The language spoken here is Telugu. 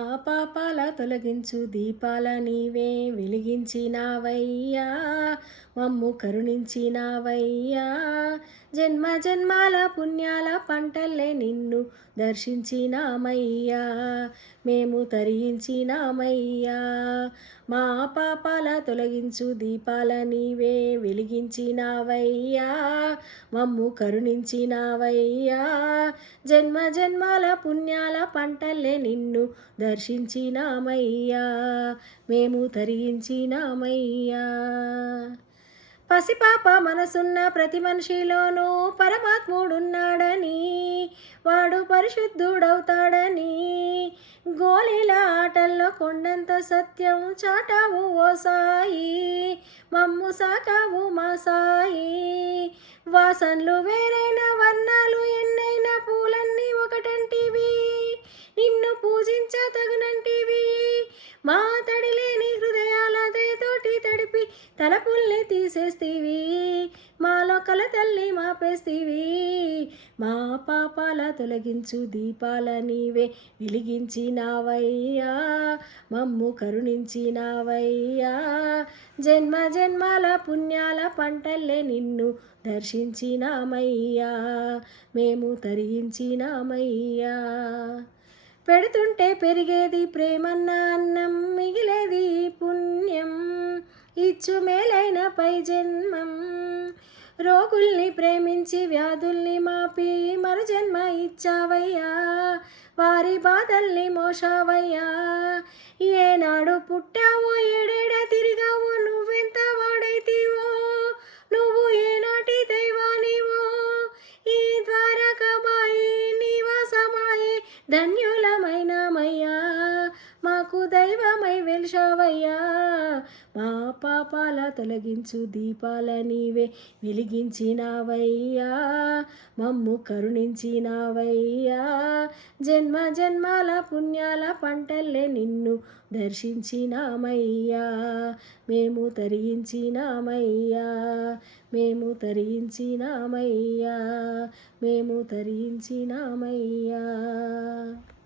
మా పాపాల తొలగించు దీపాల నీవే వెలిగించినావయ్యా, మమ్ము కరుణించినావయ్యా. జన్మ జన్మాల పుణ్యాల పంటల్లే నిన్ను దర్శించినామయ్యా, మేము తరించినామయ్యా. మా పాపాల తొలగించు దీపాల నీవే వెలిగించినావయ్యా, మమ్ము కరుణించినావయ్యా. జన్మ జన్మాల పుణ్యాల పంటల్లే నిన్ను దర్శించినామయ్యా, మేము తరించినామయ్యా. పసిపాప మనసున్న ప్రతి మనిషిలోనూ పరమాత్ముడున్నాడని, వాడు పరిశుద్ధుడవుతాడని, గోళీల ఆటల్లో కొండంత సత్యం చాటావు ఓ సాయి, మమ్ము సాకావు మా సాయి. వాసనలు వేరైన వర్ణాలు ఎన్నైన పూలన్నీ ఒకటంటివి, నిన్ను పూజించ తగునంటివి. మా తడిలేని హృదయాల దయతోటి తడిపి తలపుల్ని తీసేస్తీవి, మాలో కలతల్ని మాపేస్తీవి. మా పాపాల తొలగించు దీపాల నీవే వెలిగించినావయ్యా, మమ్ము కరుణించినావయ్యా. జన్మ జన్మాల పుణ్యాల పంటల్లే నిన్ను దర్శించినామయ్యా, మేము తరించినామయ్యా. పెడుతుంటే పెరిగేది ప్రేమన్న అన్నం, మిగిలేది పుణ్యం ఇచ్చు మేలైన పై జన్మం. రోగుల్ని ప్రేమించి వ్యాధుల్ని మాపి మరు జన్మ ఇచ్చావయ్యా, వారి బాధల్ని మోసావయ్యా. ఏనాడు పుట్టావో ఏడేడ తిరిగావో, నువ్వెంత వాడైతీవో, నువ్వు ఏనాటి దైవానివో. ఈ ద్వారకమాయి నివాసమాయే ధన్యులమైనమయ్యా, మాకు దైవమై వెలిశావయ్యా. మా పాపాల తొలగించు దీపాల నీవే వెలిగించినావయ్యా, మమ్ము కరుణించినావయ్యా. జన్మ జన్మాల పుణ్యాల పంటల్లే నిన్ను దర్శించినామయ్యా, మేము తరించినామయ్యా, మేము తరించినామయ్యా, మేము తరించినామయ్యా.